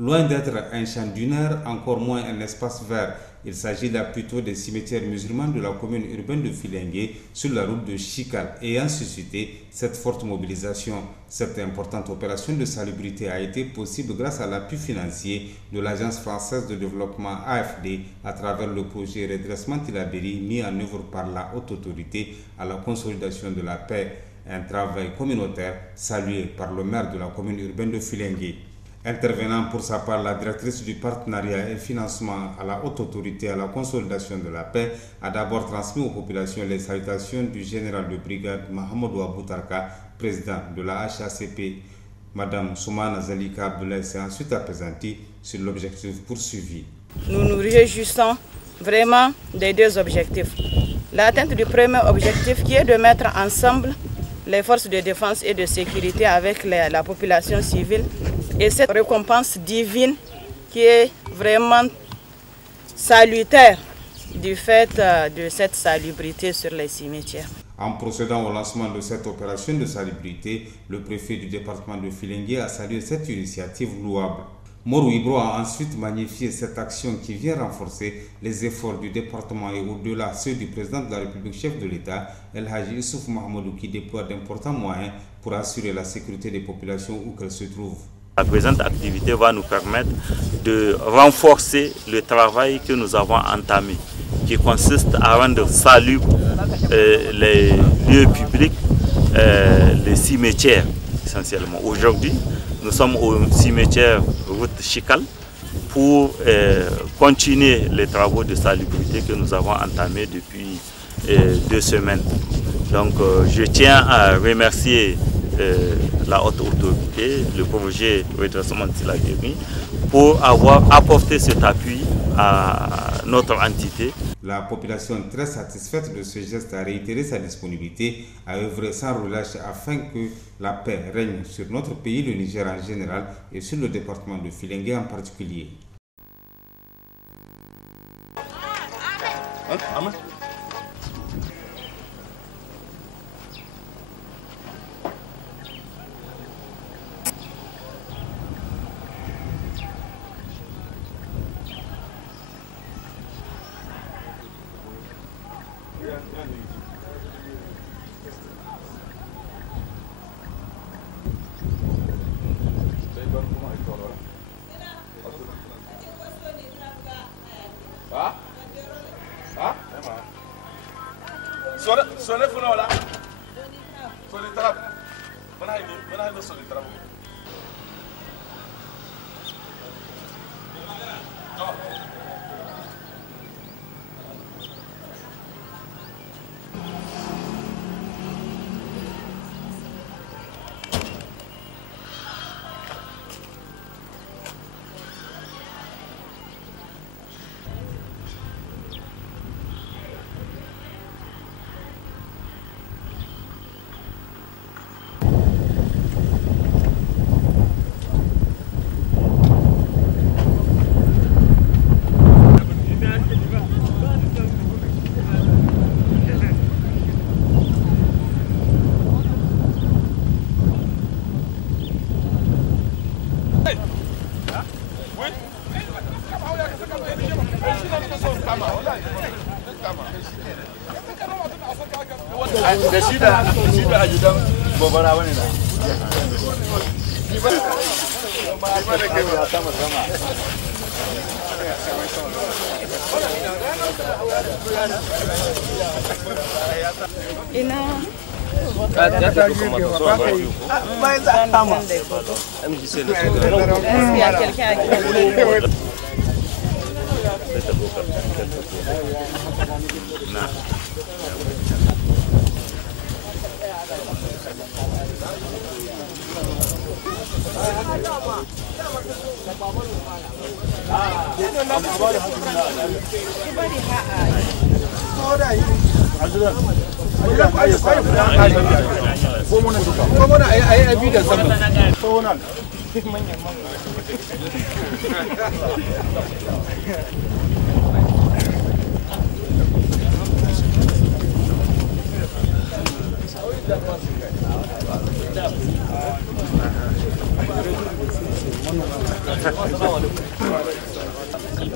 Loin d'être un champ dunaire, encore moins un espace vert. Il s'agit là plutôt des cimetières musulmans de la commune urbaine de Filengue sur la route de Chikal, ayant suscité cette forte mobilisation. Cette importante opération de salubrité a été possible grâce à l'appui financier de l'Agence française de développement AFD à travers le projet Redressement Tillabéri mis en œuvre par la haute autorité à la consolidation de la paix. Un travail communautaire salué par le maire de la commune urbaine de Filengue. Intervenant pour sa part, la directrice du partenariat et financement à la haute autorité à la consolidation de la paix a d'abord transmis aux populations les salutations du général de brigade Mahamadou Aboutarka, président de la HACP. Madame Soumana Zalika Abdoulaye s'est ensuite appesantie sur l'objectif poursuivi. Nous nous réjouissons vraiment des deux objectifs. L'atteinte du premier objectif qui est de mettre ensemble les forces de défense et de sécurité avec la population civile et cette récompense divine qui est vraiment salutaire du fait de cette salubrité sur les cimetières. En procédant au lancement de cette opération de salubrité, le préfet du département de Filengue a salué cette initiative louable. Morou Ibro a ensuite magnifié cette action qui vient renforcer les efforts du département et au-delà ceux du président de la République, chef de l'État, El Hadji Issouf Mahamadou, qui déploie d'importants moyens pour assurer la sécurité des populations où qu'elles se trouvent. La présente activité va nous permettre de renforcer le travail que nous avons entamé, qui consiste à rendre salubres les lieux publics, les cimetières essentiellement. Aujourd'hui, nous sommes au cimetière route Chikal pour continuer les travaux de salubrité que nous avons entamés depuis 2 semaines. Donc je tiens à remercier la haute autorité, le projet Redressement Tillabéri, pour avoir apporté cet appui à notre entité. La population, très satisfaite de ce geste, a réitéré sa disponibilité à œuvrer sans relâche afin que la paix règne sur notre pays, le Niger en général, et sur le département de Filengue en particulier.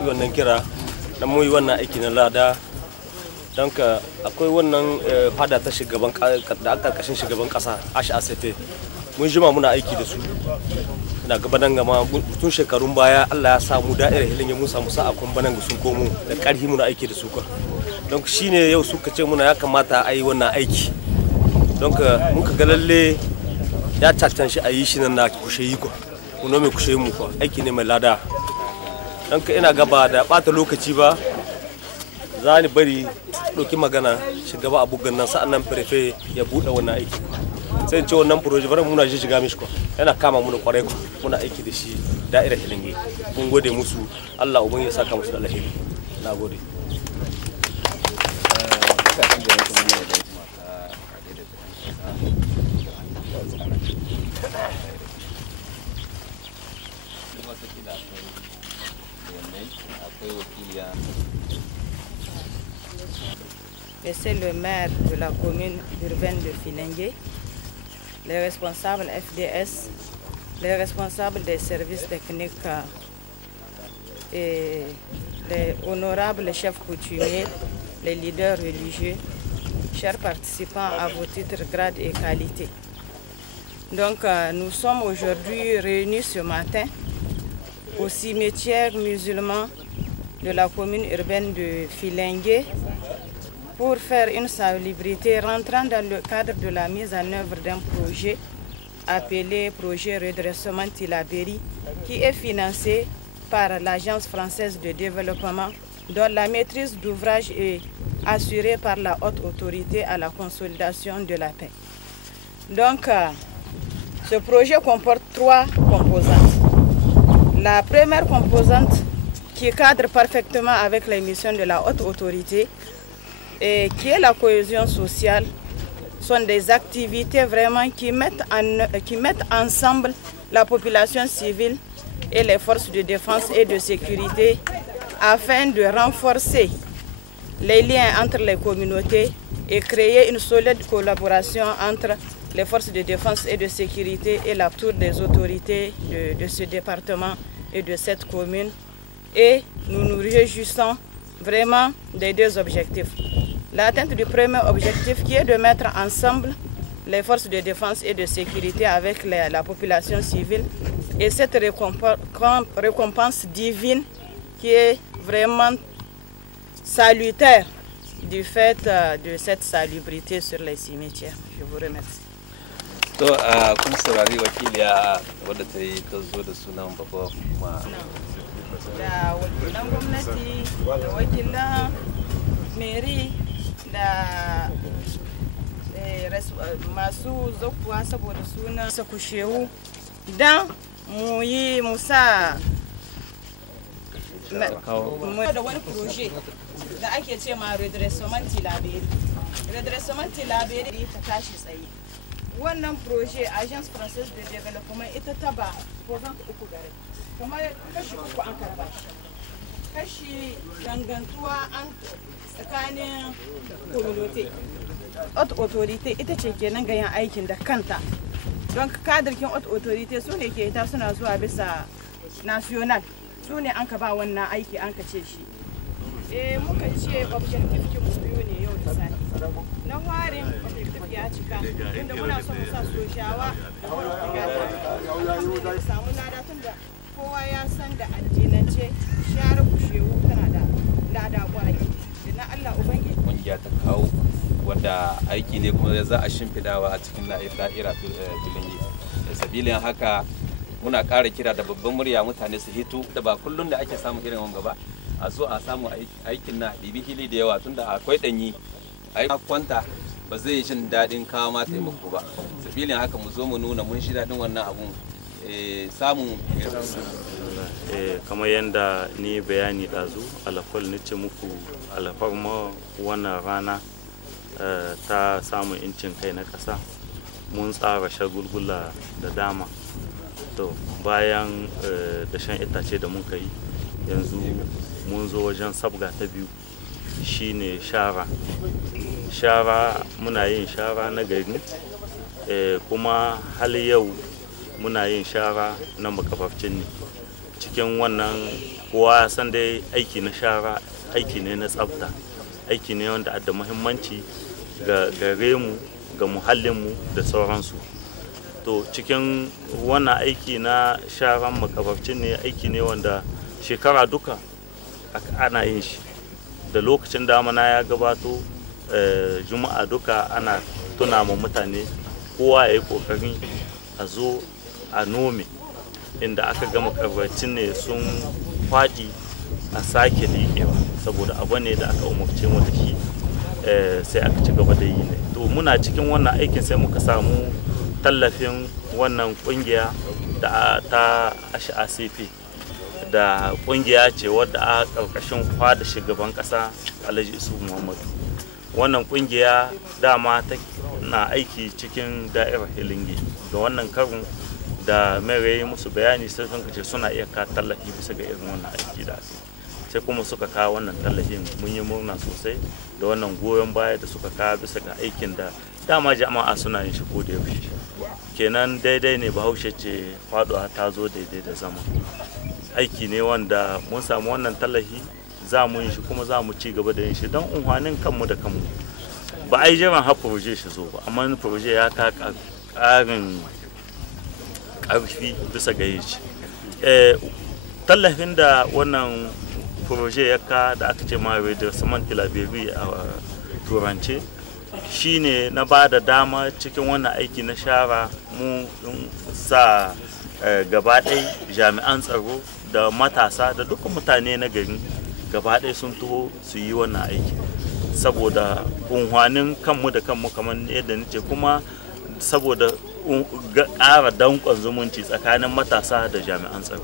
wannan kira dan mu yi wannan aiki na lada don ka akwai wannan fada ta shugaban da aka karkashin shugaban kasa HACT mun jima muna aiki da su na gaba nan gama tun shekarun baya Allah ya samu da'irar hilin ya mun samu sa'a kun banan sun komo da karhi muna aiki da su ka don shine yau suka ce muna ya kamata a yi wannan aiki don ka mun ka ga lalle ya cancanci a yi shi nan na kushe yi ko mu nome kushe mu ko aiki ne mai lada don ka ina gaba da bata lokaci ba za ni bari ɗauki magana shugaba abugan nan sa'an nan prefe ya buɗe wannan aiki sai in ce wannan proje bari muna ji shiga mishi ko yana kama mu kwarai ko muna aiki da shi da'irar hilinge mun gode musu Allah uban ya saka musu da alheri na gode. Et c'est le maire de la commune urbaine de Filengue, les responsables FDS, les responsables des services techniques et les honorables chefs coutumiers, les leaders religieux, chers participants à vos titres, grades et qualités. Donc nous sommes aujourd'hui réunis ce matin au cimetière musulman de la commune urbaine de Filengue pour faire une salubrité rentrant dans le cadre de la mise en œuvre d'un projet appelé Projet Redressement Tillabéri, qui est financé par l'Agence française de développement, dont la maîtrise d'ouvrage est assurée par la haute autorité à la consolidation de la paix. Donc, ce projet comporte 3 composantes. La première composante, qui cadre parfaitement avec les missions de la haute autorité, et qui est la cohésion sociale, sont des activités vraiment qui mettent ensemble la population civile et les forces de défense et de sécurité afin de renforcer les liens entre les communautés et créer une solide collaboration entre les forces de défense et de sécurité et la tour des autorités de ce département et de cette commune. Et nous nous réjouissons vraiment des 2 objectifs. L'atteinte du premier objectif qui est de mettre ensemble les forces de défense et de sécurité avec la population civile et cette récompense divine qui est vraiment salutaire du fait de cette salubrité sur les cimetières. Je vous remercie. To kun saurari wakiliya wadda ta zo da sunan babba kuma da wakilan gwamnati da wakilan meri da masu zakuwa saboda sunan sakushewu don mu yi musa da wani proje da ake ce ma redressement Tillabéri. Redressement Tillabéri ta tashi tsaye. Wannan proje Agence Française de Développement ita ta ba program 3 gare. Kamar kashi 3 an karba shi. Kashi dangantuwa an tsakanin communauté. Haute autorité ita ce kenan ga yin aikin da kanta. Don kadirkin haute autorité su ne ke ta suna zuwa bisa national. Su ne an ka ba wannan aiki an ka ce shi. Muka ce objectif ki mu biyu ne yau da sani. Na warin objectif ya cika inda muna son mu sa sojawa da samu lada tun da kowa ya san da addinance share kushewu tana da lada kwarai. Na Allah ubangiji kungiya ta kawo wanda aiki ne kuma za a shimfidawa a cikin da'ira Filengue. Sabilin haka muna ƙara kira da babban murya mutane su hito da ba kullum da ake samu irin wanga ba a zo a samu aikin na ɗibi hili da yawa tunda akwai ɗanyi a kwanta ba zai jin daɗin kawo ma taimako ba. Sabilin haka mu zo mu nuna mun shi daɗin wannan abun samun kamar yadda ni bayani ɗazu alafal ni ce muku alfarma wannan rana ta samun incin kai na ƙasa mun tsara shagulgula da dama. To bayan dashen itace da muka yi yanzu mun zo wajen sabga ta biyu shine shara muna yin shara na gari kuma hal yau muna yin shara na makabarcin ne. Cikin wannan kowa san dai aiki na shara aiki ne na tsafta, aiki ne wanda da muhimmanci ga gare mu, ga muhallinmu da sauransu. To cikin wannan aiki na sharan makabarcin ne aiki ne wanda shekara duka ana yin shi. Da lokacin damana ya gabato juma'a duka ana tuna ma mutane kowa ya yi kokari a zo a nome inda aka gama makabarcin ne sun faɗi a sake liƙewa, saboda abu ne da aka umarce mu da shi sai aka ci gaba da yi ne. To muna cikin wannan aikin sai muka samu tallafin wannan kungiya da ta HACP, da kungiya ce wadda a ƙarƙashin fada shugaban ƙasa Alhaji Isu Muhammadu. Wannan kungiya dama na aiki cikin da'irar Filinge. Da wannan karin da mai musu bayani sai sun kace suna iya ka tallafi bisa ga irin wannan aiki da ake. Sai kuma suka kawo wannan tallafin, mun yi murna sosai da wannan goyon baya da suka kawo bisa ga aikin da dama jama'a suna yin shi ko da yaushe. Kenan daidai ne Bahaushe ce faɗuwa ta zo daidai da zama. Aiki ne wanda mun samu wannan tallafi za mu yin shi kuma za mu ci gaba da yin shi don unhwanin kanmu da kanmu. Ba a yi jiran har proje shi zo ba, amma proje ya ka ƙarin ƙarfi bisa ga yin shi. Tallafin da wannan proje ya ka da aka ce ma redressement de la Berry a turance shine na ba da dama cikin wannan aiki na shara mu sa gaba ɗaya jami'an tsaro da matasa da dukkan mutane na gari gaba ɗaya sun taho su yi wannan aiki saboda unhwanin kanmu da kanmu kamar yadda nace, kuma saboda ƙara danƙon zumunci tsakanin matasa da jami'an tsaro.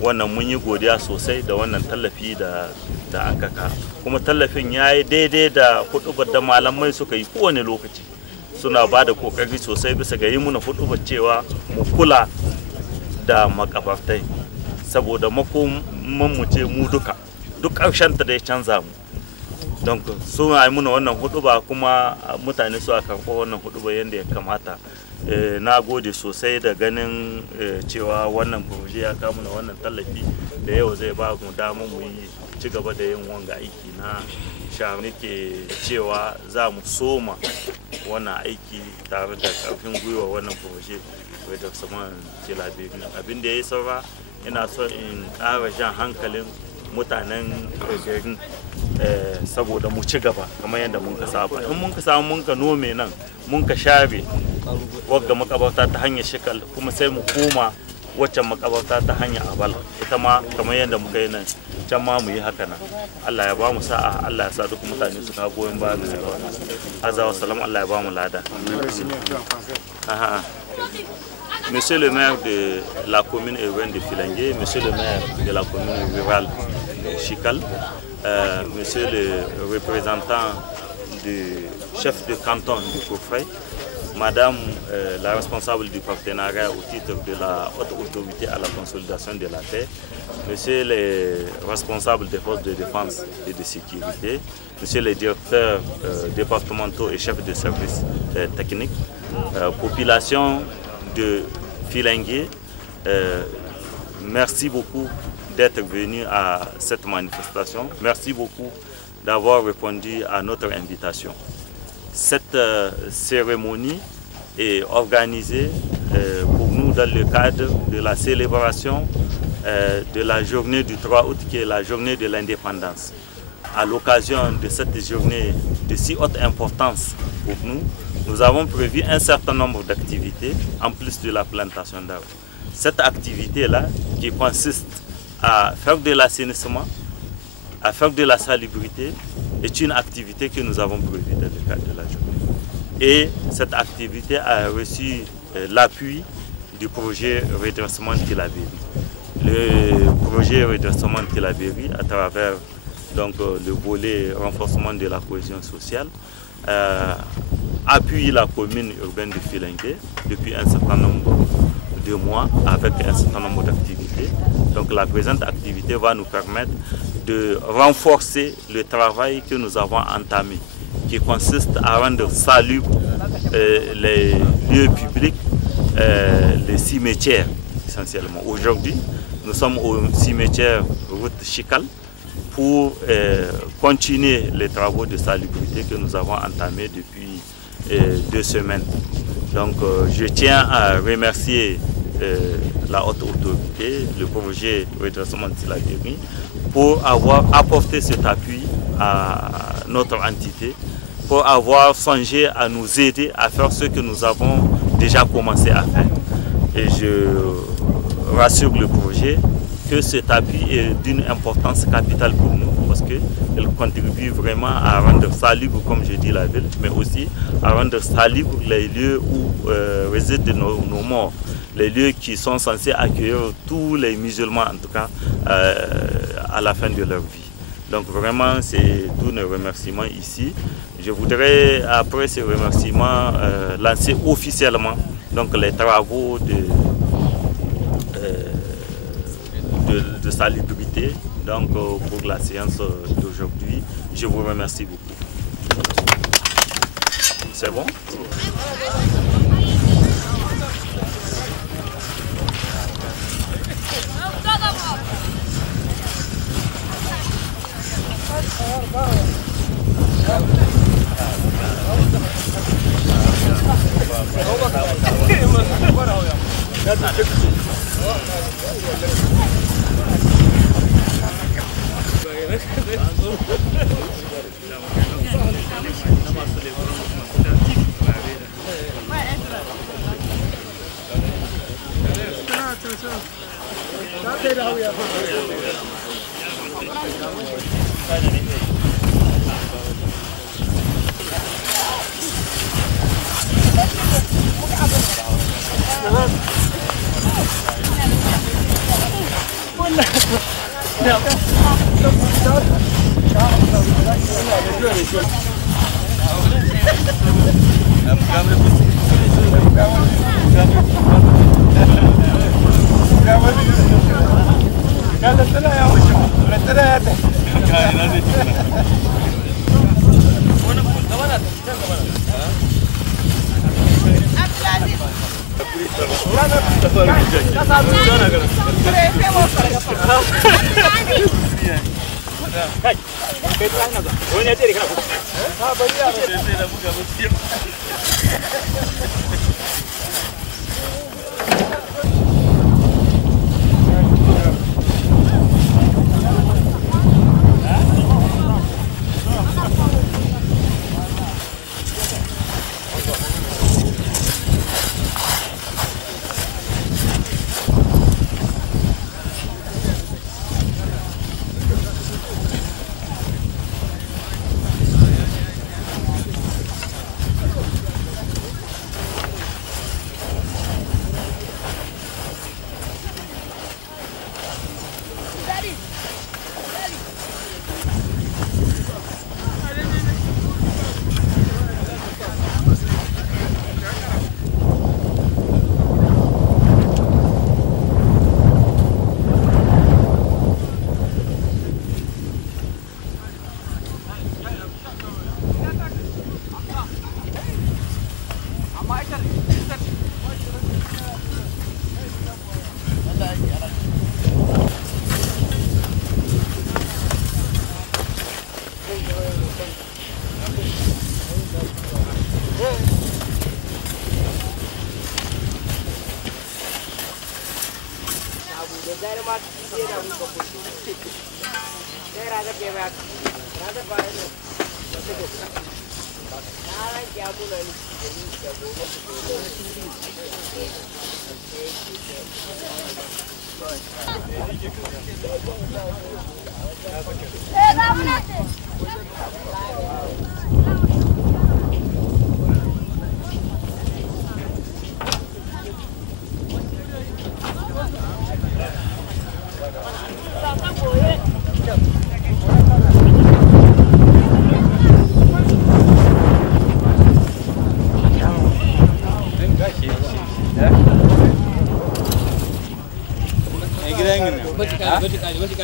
Wannan mun yi godiya sosai da wannan tallafi da an kaka, kuma tallafin ya yi daidai da huɗubar da malamai suka yi kowane lokaci, suna ba da kokari sosai bisa ga yi muna huɗubar cewa mu kula da makabartai saboda makoman mu ce mu duka duk ƙarshen ta da ya canza mu. Don suna yi muna wannan huɗuba kuma mutane su a karɓo wannan huɗuba yadda ya kamata. Na gode sosai da ganin cewa wannan proje ya kawo mana wannan tallafi da yau zai ba mu damar mu yi ci gaba da yin wanga aiki na shara. Nake cewa za mu soma wannan aiki tare da karfin gwiwa wannan proje redressement de la Berry. Abin da ya yi saura ina so in ƙara jan hankalin mutanen garin saboda mu ci gaba kamar yadda mun ka saba. In mun ka samu mun ka nome nan mun ka share wagga makabarta ta hanyar shikal, kuma sai mu koma waccan makabarta ta hanyar abal, ita ma kamar yadda muka yi nan can ma mu yi haka nan. Allah ya ba mu sa'a, Allah ya sa duk mutane su kawo goyon baya bisa ga wannan. Azza wa salam, Allah ya ba mu lada. Monsieur le maire de la commune urbaine de Filengue, monsieur le maire de la commune rurale de Chikal, monsieur le représentant du chef de canton du Coffret, madame la responsable du partenariat au titre de la haute autorité à la consolidation de la paix, monsieur les responsables des forces de défense et de sécurité, monsieur les directeurs départementaux et chefs de services techniques, population de Filengue, merci beaucoup d'être venu à cette manifestation. Merci beaucoup d'avoir répondu à notre invitation. Cette cérémonie est organisée pour nous dans le cadre de la célébration de la journée du 3 août, qui est la journée de l'indépendance. À l'occasion de cette journée de si haute importance pour nous, nous avons prévu un certain nombre d'activités en plus de la plantation d'arbres. Cette activité-là, qui consiste à faire de l'assainissement, à faire de la salubrité, est une activité que nous avons prévue dans le cadre de la journée. Et cette activité a reçu l'appui du projet redressement de la Berry. Le projet redressement de la Berry, à travers donc, le volet renforcement de la cohésion sociale, appuie la commune urbaine de Filengue depuis un certain nombre de mois avec un certain nombre d'activités. Donc la présente activité va nous permettre de renforcer le travail que nous avons entamé, qui consiste à rendre salubres les lieux publics les cimetières essentiellement. Aujourd'hui, nous sommes au cimetière route Chikal pour continuer les travaux de salubrité que nous avons entamés depuis 2 semaines. Donc je tiens à remercier la haute autorité, le projet redressement de Tilaberi, pour avoir apporté cet appui à notre entité, pour avoir songé à nous aider à faire ce que nous avons déjà commencé à faire. Et je rassure le projet que cet appui est d'une importance capitale pour nous parce qu'il contribue vraiment à rendre salubre, comme je dis, la ville, mais aussi à rendre salubre les lieux où résident nos morts, les lieux qui sont censés accueillir tous les musulmans, en tout cas, à la fin de leur vie. Donc vraiment, c'est tous nos remerciements ici. Je voudrais, après ces remerciements, lancer officiellement donc, les travaux de salubrité donc, pour la séance d'aujourd'hui. Je vous remercie beaucoup. C'est bon?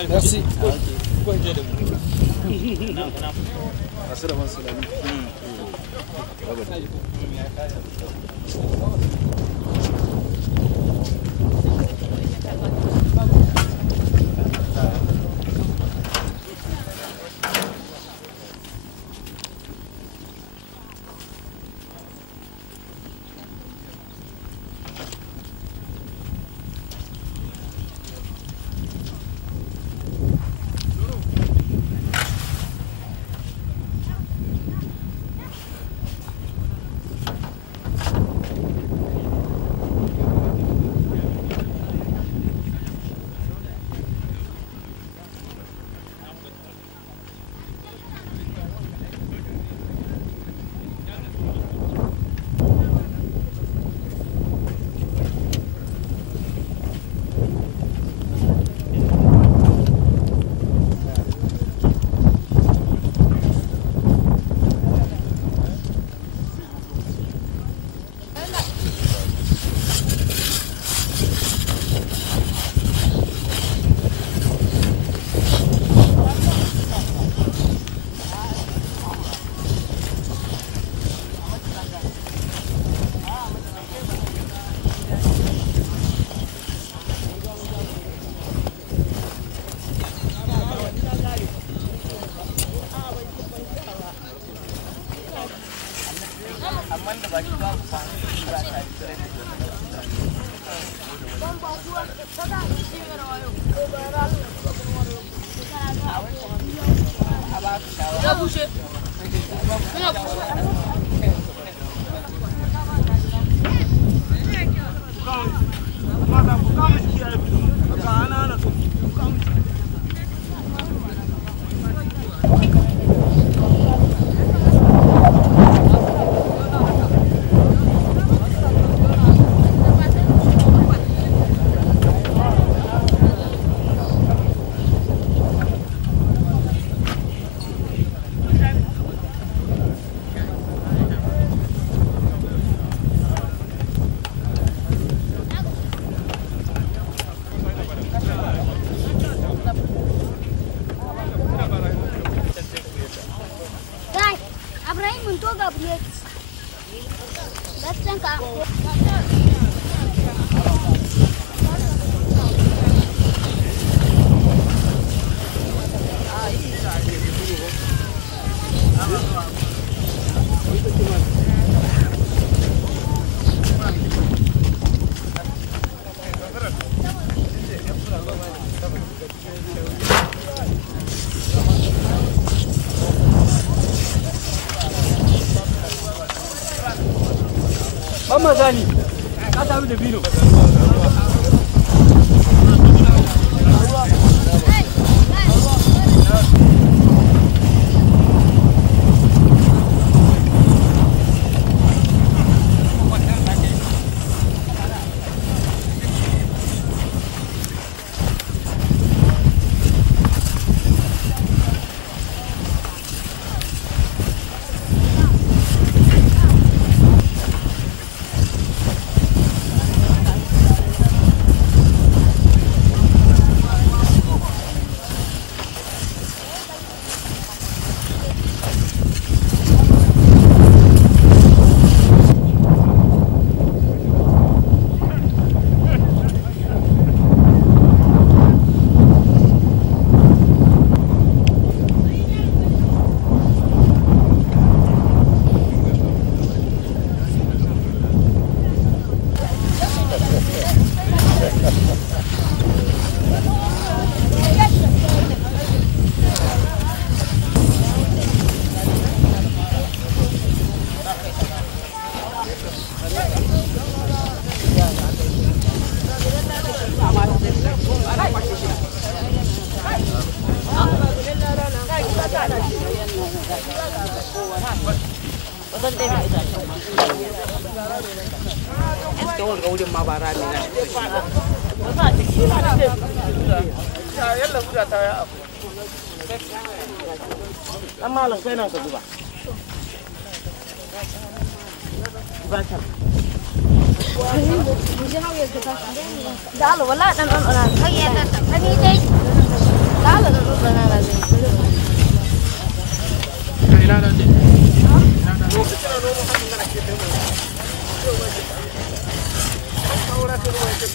Merci. Vamos, Dani. Cada um de vino. Malam kai nan ka zuba. Da Allah wala dan ana kai ya ta kani dai. Da Allah da zuba na ga zai. Kai la dan dai. Lokacin da nomo hakan kana ke kai mu. Saura ta ruwa ke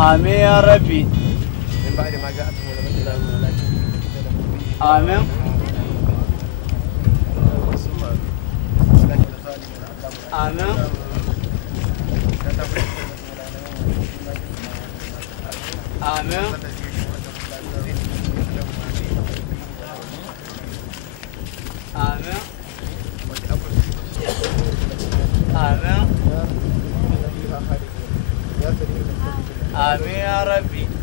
آمين يا ربي. من بعد ما جاءتهم آمين. آمين. آمين. آمين. آمين. آمين يا ربي.